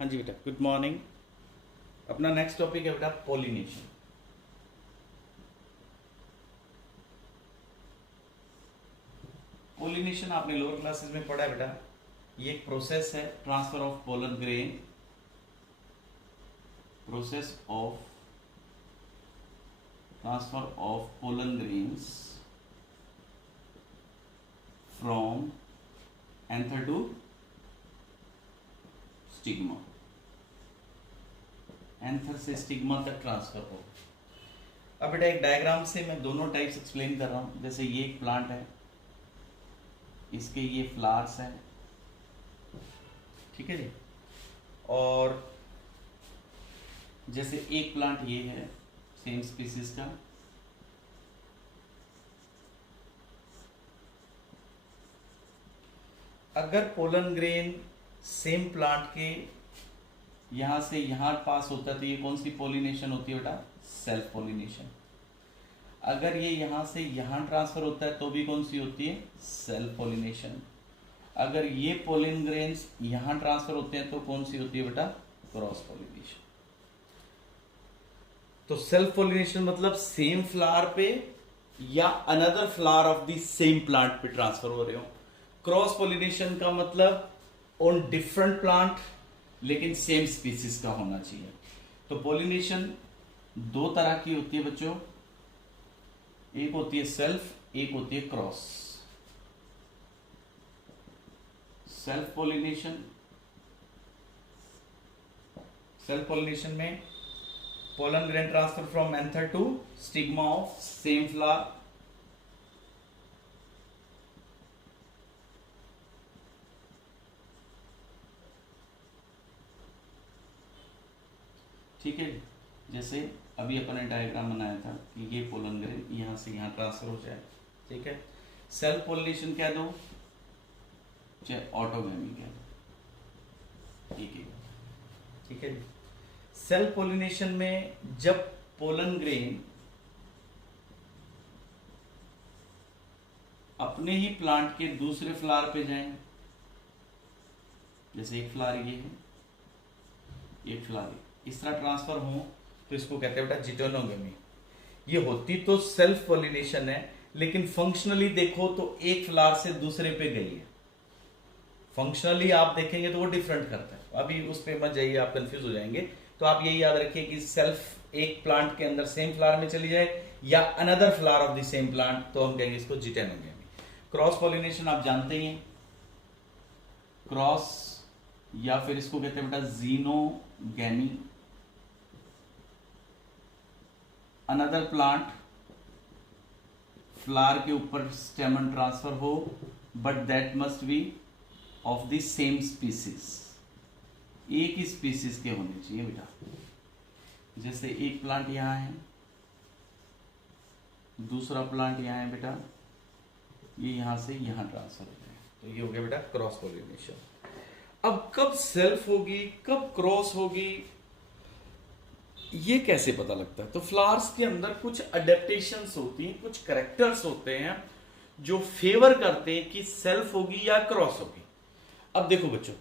हाँ जी बेटा, गुड मॉर्निंग। अपना नेक्स्ट टॉपिक है बेटा पोलिनेशन। पोलिनेशन आपने लोअर क्लासेस में पढ़ा है बेटा। ये एक प्रोसेस है, transfer of pollen grain, process of transfer of pollen grains from anther to stigma, anther से स्टिग्मा तक ट्रांसफर हो। अब बेटा एक डायग्राम से मैं दोनों टाइप्स एक्सप्लेन कर रहा हूं। जैसे ये एक प्लांट है, इसके ये फ्लावर्स हैं, ठीक है जी। और जैसे एक प्लांट ये है सेम स्पीसीज का, अगर पोलन ग्रेन सेम प्लांट के यहां से यहां पास होता है तो ये कौन सी पोलिनेशन होती है बेटा? Self pollination. अगर ये यहां से यहां ट्रांसफर होता है तो भी कौन सी होती है? Self pollination. अगर ये पोलन ग्रेन्स यहां ट्रांसफर होते हैं तो कौन सी होती है बेटा? Cross pollination. तो सेल्फ पोलिनेशन मतलब सेम फ्लावर पे या another flower of the same plant पे ट्रांसफर हो रहे हो। क्रॉस पोलिनेशन का मतलब ऑन डिफरेंट प्लांट लेकिन सेम स्पीसीज का होना चाहिए। तो पोलिनेशन दो तरह की होती है बच्चों, एक होती है सेल्फ, एक होती है cross. Self pollination, self pollination में pollen grain transfer from anther to stigma of same flower, ठीक है। जैसे अभी अपन ने डायग्राम बनाया था कि ये पोलन ग्रेन यहां से यहां ट्रांसफर हो जाए, ठीक है। सेल्फ पोलिनेशन कह दो चाहे ऑटोगैमी कह दो, ठीक है। सेल्फ पोलिनेशन में जब पोलन ग्रेन अपने ही प्लांट के दूसरे फ्लावर पे जाएं, जैसे एक फ्लावर ये है, एक फ्लावर इस तरह ट्रांसफर हो तो इसको कहते हैं बेटा जिटोनोगेमी। ये होती तो सेल्फ पोलिनेशन है, लेकिन फंक्शनली देखो तो एक फ्लावर से दूसरे पे गई है। फंक्शनली आप देखेंगे तो वो डिफरेंट करता है, अभी उस पे मत जाइए, आप कंफ्यूज हो जाएंगे। तो आप यही याद रखिए कि सेल्फ एक प्लांट के अंदर सेम फ्लावर में चली जाए या another flower of the same plant तो हम कहेंगे इसको जिटोनोगेमी। क्रॉस पोलिनेशन आप जानते ही हैं, क्रॉस या फिर इसको कहते हैं बेटा जीनोगेमी। अनदर प्लांट फ्लावर के ऊपर स्टेमन ट्रांसफर हो but that must be of the same species, एक ही स्पीसीज के होने चाहिए बेटा। जैसे एक प्लांट यहां है, दूसरा प्लांट यहां है बेटा, ये यहां से यहां ट्रांसफर हो जाए तो ये हो गया बेटा क्रॉस पोलिनेशन। अब कब सेल्फ होगी कब क्रॉस होगी ये कैसे पता लगता है? तो फ्लावर्स के अंदर कुछ अडेप्टेशंस होती हैं, कुछ करेक्टर्स होते हैं जो फेवर करते हैं कि सेल्फ होगी या क्रॉस होगी। अब देखो बच्चों,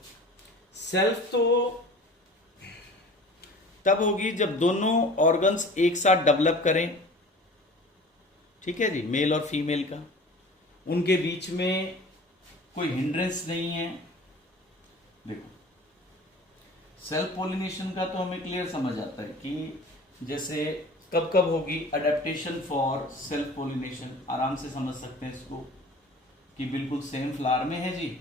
सेल्फ तो तब होगी जब दोनों ऑर्गन्स एक साथ डेवलप करें, ठीक है जी, मेल और फीमेल का, उनके बीच में कोई हिंड्रेंस नहीं है। देखो सेल्फ पोलिनेशन का तो हमें क्लियर समझ आता है कि जैसे कब कब होगी अडेप्टेशन फॉर सेल्फ पोलिनेशन, आराम से समझ सकते हैं इसको कि बिल्कुल सेम फ्लावर में है जी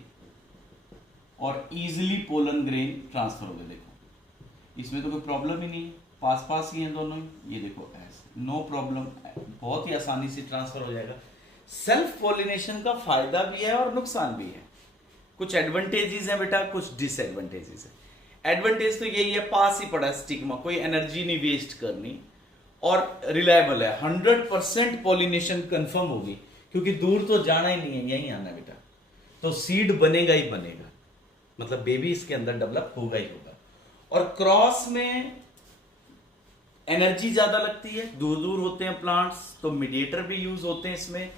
और इजीली पोलन ग्रेन ट्रांसफर हो गए। देखो इसमें तो कोई प्रॉब्लम ही नहीं है, पास पास ही हैं दोनों ही, ये देखो ऐसे नो प्रॉब्लम, बहुत ही आसानी से ट्रांसफर हो जाएगा। सेल्फ पोलिनेशन का फायदा भी है और नुकसान भी है, कुछ एडवांटेजेस हैं बेटा, कुछ डिसएडवांटेजेस है। एडवांटेज तो यही है, पास ही पड़ा स्टिग्मा, कोई एनर्जी नहीं वेस्ट करनी और रिलायबल है, 100% पोलिनेशन कंफर्म होगी क्योंकि दूर तो जाना ही नहीं है, यही आना है बेटा। तो सीड बनेगा ही बनेगा, मतलब बेबी इसके अंदर डेवलप होगा ही होगा। और क्रॉस में एनर्जी ज्यादा लगती है, दूर दूर होते हैं प्लांट्स तो मीडिएटर भी यूज होते हैं इसमें।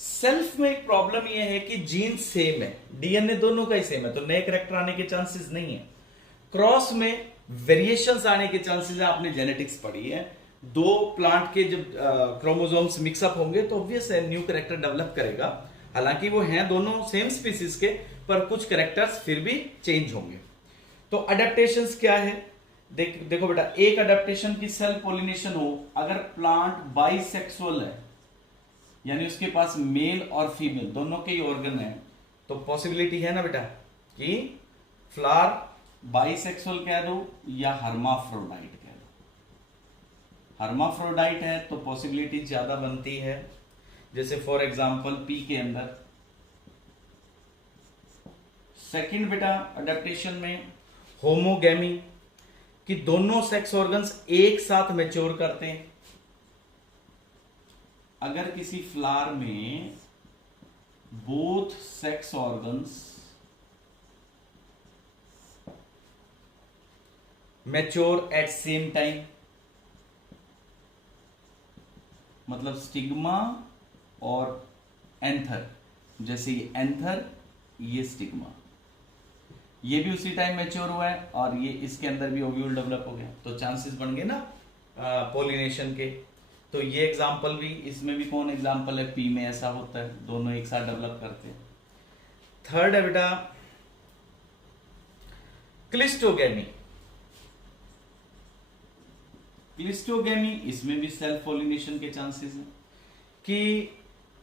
सेल्फ में एक प्रॉब्लम यह है कि जीन सेम है, डीएनए दोनों का ही सेम है, तो नए करेक्टर आने के चांसेस नहीं है। क्रॉस में वेरिएशंस आने के चांसेस है, आपने जेनेटिक्स पढ़ी है। दो प्लांट के जब क्रोमोसोम्स मिक्सअप होंगे तो ऑब्वियस है न्यू कैरेक्टर डेवलप करेगा। हालांकि वो हैं दोनों सेम स्पीसीज के, पर कुछ कैरेक्टर्स फिर भी चेंज होंगे। तो अडेप्टेशंस क्या है, देखो बेटा, एक अडेप्टेशन की सेल पॉलिनेशन हो, अगर प्लांट बाइसेक्सुअल है यानी उसके पास मेल और फीमेल दोनों के ही ऑर्गन है, तो पॉसिबिलिटी है ना बेटा कि फ्लावर बाइसेक्सुअल कह दो या हर्माफ्रोडाइट कह दो। हर्माफ्रोडाइट है तो पॉसिबिलिटी ज्यादा बनती है, जैसे फॉर एग्जांपल पी के अंदर। सेकंड बेटा अडेप्टेशन में होमोगैमी, कि दोनों सेक्स ऑर्गन्स एक साथ मैच्योर करते हैं। अगर किसी फ्लावर में both sex organs mature at same time, मतलब स्टिग्मा और एंथर, जैसे ये एंथर ये स्टिग्मा, ये भी उसी टाइम मैच्योर हुआ है और ये इसके अंदर भी ओव्यूल डेवलप हो गया, तो चांसेस बन गए ना पॉलिनेशन के। तो ये एग्जांपल भी, इसमें भी कौन एग्जांपल है, पी में ऐसा होता है, दोनों एक साथ डेवलप करते हैं। थर्ड है बेटा क्लिस्टोगेमी। क्लिस्टोगेमी, इसमें भी सेल्फ पॉलिनेशन के चांसेस हैं कि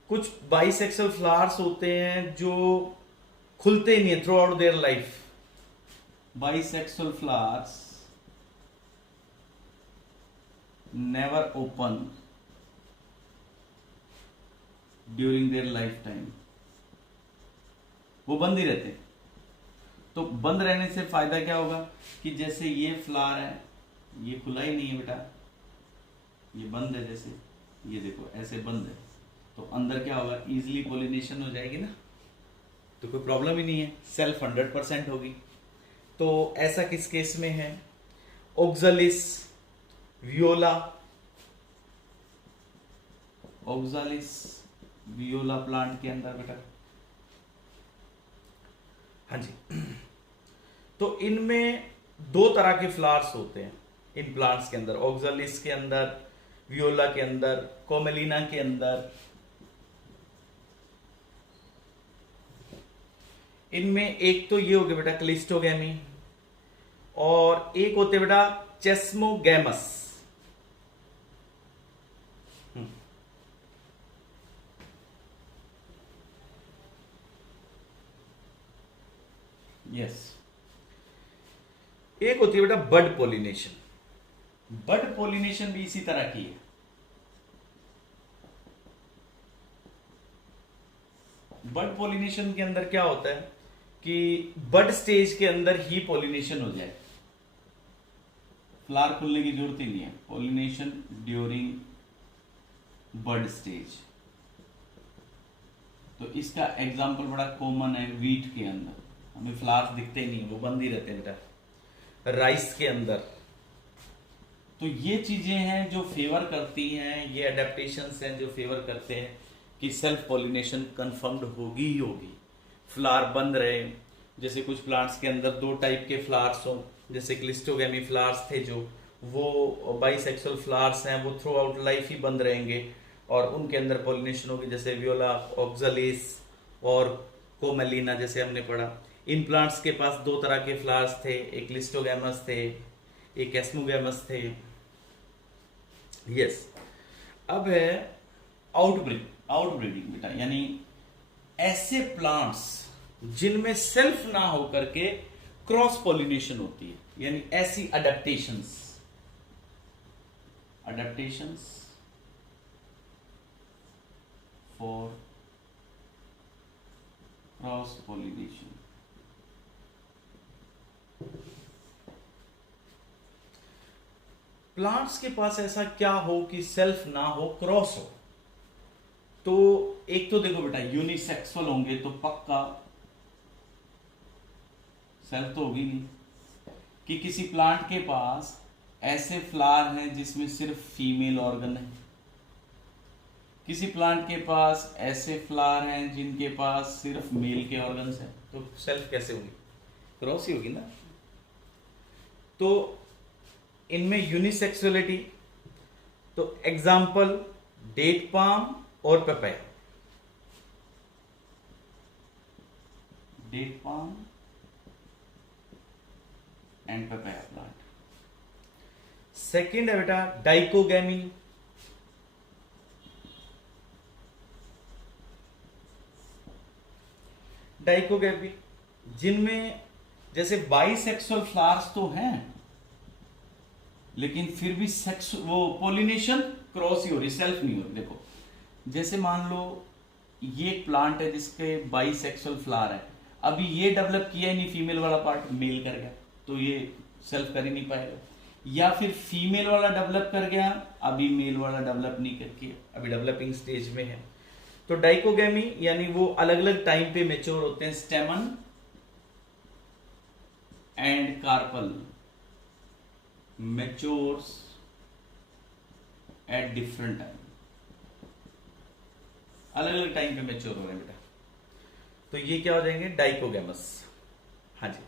कुछ बाइसेक्सुअल फ्लावर्स होते हैं जो खुलते ही नहीं है through out their life. Bisexual flowers never open during their life time, वो बंद ही रहते। तो बंद रहने से फायदा क्या होगा कि जैसे ये फ्लावर है, ये खुला ही नहीं है बेटा, ये बंद है, जैसे ये देखो ऐसे बंद है, तो अंदर क्या होगा, इजिली पॉलिनेशन हो जाएगी ना, तो कोई प्रॉब्लम ही नहीं है, सेल्फ 100% होगी। तो ऐसा किस केस में है, ओक्सालिस वियोला, ओक्सालिस वियोला प्लांट के अंदर बेटा। हाँ जी, तो इनमें दो तरह के फ्लावर्स होते हैं इन प्लांट्स के अंदर, ओक्सालिस के अंदर, वियोला के अंदर, कोमेलिना के अंदर। इनमें एक तो ये हो गया बेटा क्लिस्टोगेमी, और एक होते बेटा चेस्मोगैमस। यस, एक होती है बेटा बड पॉलिनेशन। बड पॉलिनेशन भी इसी तरह की है। बड पॉलिनेशन के अंदर क्या होता है कि बड स्टेज के अंदर ही पॉलिनेशन हो जाए, फ्लावर खुलने की जरूरत ही नहीं है, पॉलिनेशन ड्यूरिंग बड स्टेज। तो इसका एग्जांपल बड़ा कॉमन है, वीट के अंदर हमें फ्लावर्स दिखते ही नहीं, वो बंद ही रहते हैं बेटा। राइस के अंदर, तो ये चीजें हैं जो फेवर करती हैं, ये अडेप्टेशंस हैं जो फेवर करते हैं कि सेल्फ पॉलिनेशन कंफर्म्ड होगी ही होगी, फ्लावर बंद रहे। जैसे कुछ प्लांट्स के अंदर दो टाइप के फ्लावर्स हो, जैसे क्लिस्टोगेमी फ्लावर्स थे जो, वो बाइसेक्सुअल फ्लावर्स हैं, वो थ्रू आउट लाइफ ही बंद रहेंगे और उनके अंदर पॉलिनेशन होगी, जैसे वियोला, ऑक्सालिस और कोमेलिना जैसे हमने पढ़ा। इन प्लांट्स के पास दो तरह के फ्लावर्स थे, एक क्लिस्टोगैमस थे, एक एस्मोगैमस थे। यस, अब है आउटब्रीडिंग बेटा, यानी ऐसे प्लांट्स जिनमें सेल्फ ना होकर के क्रॉस पॉलिनेशन होती है, यानी ऐसी adaptations for cross pollination. Plants के पास ऐसा क्या हो कि सेल्फ ना हो, क्रॉस हो। तो एक तो देखो बेटा यूनिसेक्सुअल होंगे तो पक्का सेल्फ तो होगी नहीं, कि किसी प्लांट के पास ऐसे फ्लावर हैं जिसमें सिर्फ फीमेल ऑर्गन है, किसी प्लांट के पास ऐसे फ्लावर हैं जिनके पास सिर्फ मेल के ऑर्गन्स हैं, तो सेल्फ कैसे होगी, क्रॉस ही होगी ना। तो इनमें यूनिसेक्सुअलिटी, तो एग्जाम्पल डेट पाम और papaya. Date palm and papaya plant. Second है बेटा डाइकोगैमी। डाइकोगैमी जिनमें जैसे बाइसेक्सुअल फ्लावर्स तो हैं, लेकिन फिर भी सेक्स वो पोलिनेशन क्रॉस ही हो रही, सेल्फ नहीं हो रही। देखो जैसे मान लो ये एक प्लांट है जिसके बाइसेक्सुअल फ्लावर है, अभी ये डेवलप किया ही नहीं, फीमेल वाला पार्ट मेल कर गया, तो ये सेल्फ कर ही नहीं पाएगा। या फिर फीमेल वाला डेवलप कर गया, अभी मेल वाला डेवलप नहीं करके, अभी डेवलपिंग स्टेज में है। तो डाइकोगैमी यानी वो अलग अलग टाइम पे मेच्योर होते हैं। Stamen and carpel matures at different time, अलग अलग टाइम पे मैच्योर हो रहे हैं बेटा, तो ये क्या हो जाएंगे डाइकोगैमस। हाँ जी,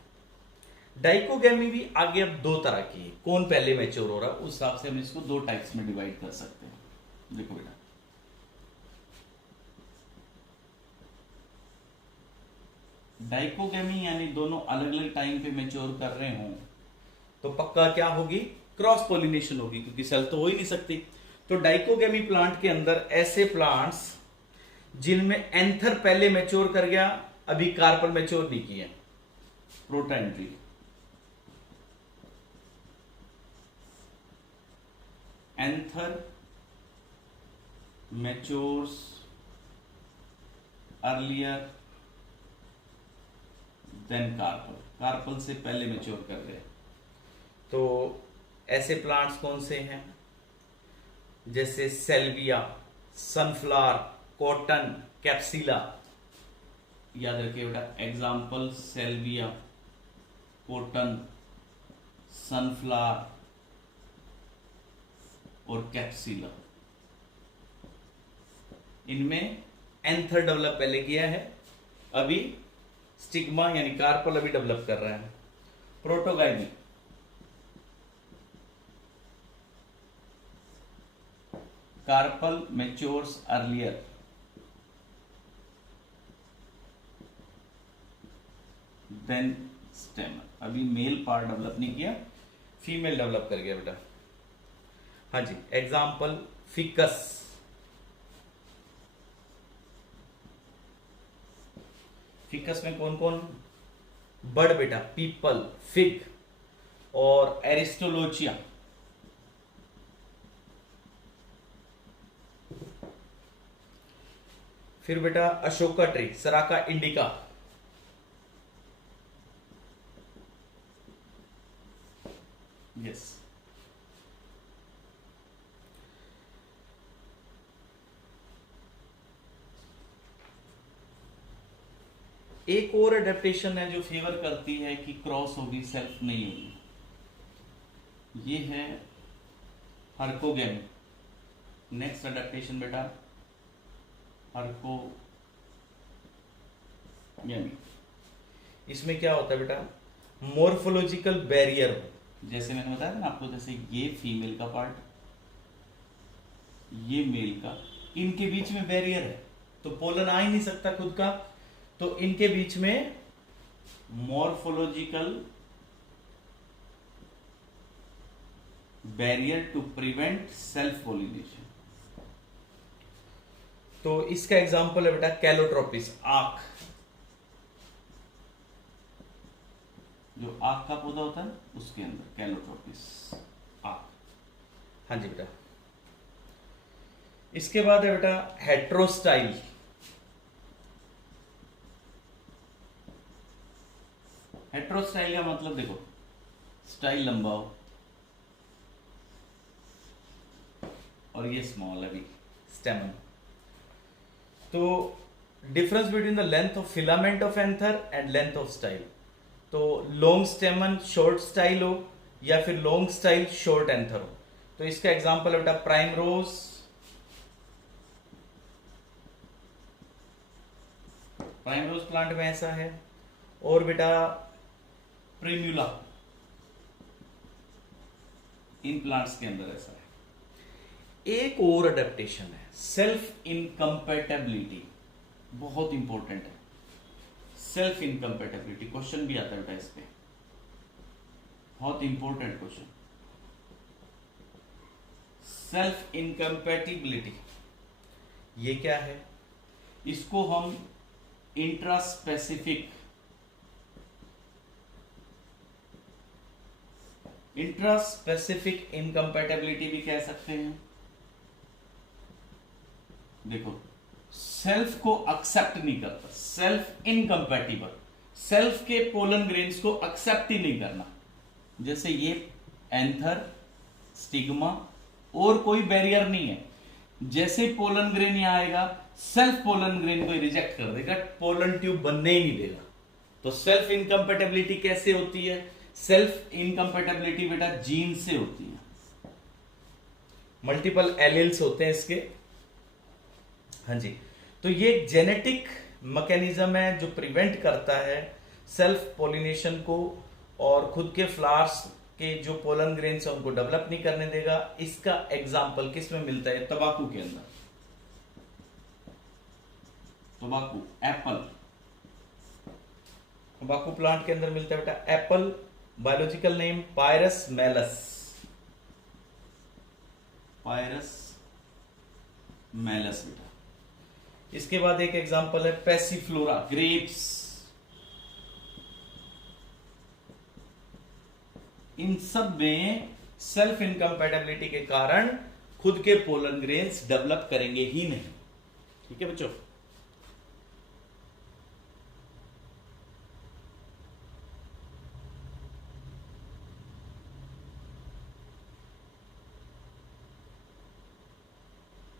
डाइकोगैमी भी आगे अब दो तरह की है, कौन पहले मैच्योर हो रहा है उस हिसाब से हम इसको दो टाइप्स में डिवाइड कर सकते हैं। देखो बेटा डाइकोगैमी यानी दोनों अलग अलग टाइम पे मैच्योर कर रहे हों, तो पक्का क्या होगी, क्रॉस पोलिनेशन होगी, क्योंकि सेल तो हो ही नहीं सकती। तो डाइकोगैमी प्लांट के अंदर ऐसे प्लांट्स जिनमें एंथर पहले मैच्योर कर गया, अभी कार्पल मैच्योर नहीं किया, protandry. Anther matures earlier than carpel, carpel से पहले मैच्योर कर गए। तो ऐसे प्लांट्स कौन से हैं, जैसे सेल्विया, सनफ्लावर, कॉटन, कैप्सिला। याद रखिए बेटा एग्जाम्पल सेल्विया, कॉटन, सनफ्लावर और कैप्सिला। इनमें एंथर डेवलप पहले किया है, अभी स्टिग्मा यानी कार्पल अभी डेवलप कर रहा है। Protogyny carpel matures earlier than stamen, अभी मेल पार्ट डेवलप नहीं किया, फीमेल डेवलप कर गया बेटा। हाँ जी, एग्जाम्पल फिकस, फिकस में कौन कौन, बड़ बेटा पीपल, फिग और एरिस्टोलोचिया। फिर बेटा अशोका ट्री, सराका इंडिका। यस, एक और एडेप्टेशन है जो फेवर करती है कि क्रॉस होगी, सेल्फ नहीं होगी, ये है हर्कोगैमी। नेक्स्ट एडेप्टेशन बेटा हर्कोगैमी। इसमें क्या होता है बेटा, मॉर्फोलॉजिकल बैरियर, जैसे मैंने बताया ना आपको, जैसे ये फीमेल का पार्ट, ये मेल का, इनके बीच में बैरियर है, तो पोलन आ ही नहीं सकता खुद का, तो इनके बीच में morphological barrier to prevent self pollination. तो इसका एग्जांपल है बेटा कैलोट्रोपिस, आंख, जो आंख का पौधा होता है उसके अंदर कैलोट्रोपिस आंख। हाँ जी बेटा, इसके बाद है बेटा हेट्रोस्टाइल। हेट्रोस्टाइल का मतलब देखो, स्टाइल लंबा हो और ये स्मॉल है भी स्टेमन। तो difference between the length of filament of anther and length of style, तो लॉन्ग स्टेमन शॉर्ट स्टाइल हो या फिर लॉन्ग स्टाइल शॉर्ट एंथर हो। तो इसका एग्जांपल है बेटा प्राइमरोज, प्राइमरोज प्लांट में ऐसा है, और बेटा प्रिम्यूला, इन प्लांट्स के अंदर ऐसा है। एक और अडेप्टेशन है सेल्फ इनकम्पेटेबिलिटी, बहुत इंपॉर्टेंट है। सेल्फ इनकम्पेटेबिलिटी क्वेश्चन भी आता है बेटा इस पे, बहुत इंपॉर्टेंट क्वेश्चन। सेल्फ इनकम्पेटिबिलिटी ये क्या है? इसको हम इंट्रास्पेसिफिक इनकम्पेटेबिलिटी भी कह सकते हैं। देखो, सेल्फ को एक्सेप्ट नहीं करता, सेल्फ इनकम्पेटिबल, सेल्फ के पोलन ग्रेन्स को एक्सेप्ट ही नहीं करना। जैसे ये एंथर, स्टिग्मा और कोई बैरियर नहीं है। जैसे पोलन ग्रेन यहां आएगा, सेल्फ पोलन ग्रेन को रिजेक्ट कर देगा, पोलन ट्यूब बनने ही नहीं देगा। तो सेल्फ इनकम्पेटेबिलिटी कैसे होती है? सेल्फ इनकम्पेटेबिलिटी बेटा जीन से होती है, मल्टीपल एलील्स होते हैं इसके। हाँ जी, तो ये एक जेनेटिक मैकेनिज्म है जो प्रिवेंट करता है सेल्फ पोलिनेशन को, और खुद के फ्लावर्स के जो पोलन ग्रेन्स है उनको डेवलप नहीं करने देगा। इसका एग्जाम्पल किस में मिलता है? तंबाकू के अंदर, तंबाकू, एप्पल, तंबाकू प्लांट के अंदर मिलता है बेटा apple. Biological name Pyrus malus, Pyrus malus बेटा। इसके बाद एक एग्जांपल है पैसिफ्लोरा, ग्रेप्स। इन सब में सेल्फ इनकम्पेटेबिलिटी के कारण खुद के पोलन ग्रेन्स डेवलप करेंगे ही नहीं। ठीक है बच्चों।